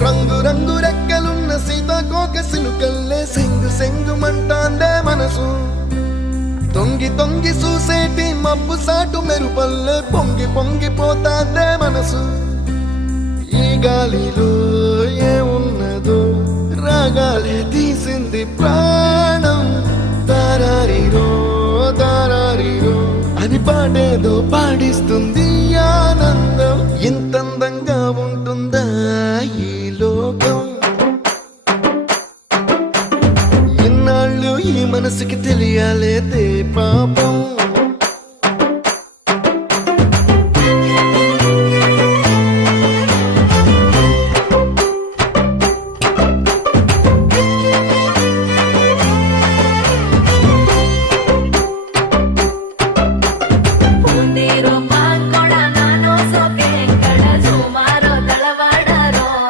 రంగు రంగు రెక్కలున్న సీతాకోక సిలుకల్లే సెంగు సెంగు మంటాందే మనసు తొంగి తొంగి చూసేటి మబ్బు సాటు మెరుపల్లే పొంగి పొంగిపోతాందే మనసు ఈ గాలిలో ఏమున్నదో రాగాలే తీసింది ప్రాణం దారారిరో దారారిరో అని పాడేదో పాడిస్తుంది ఆనందం ఇంత అందంగా ఉంటుందా ఈ లోకం ఇన్నాళ్ళు ఈ మనసుకి తెలియాలేదే పాపం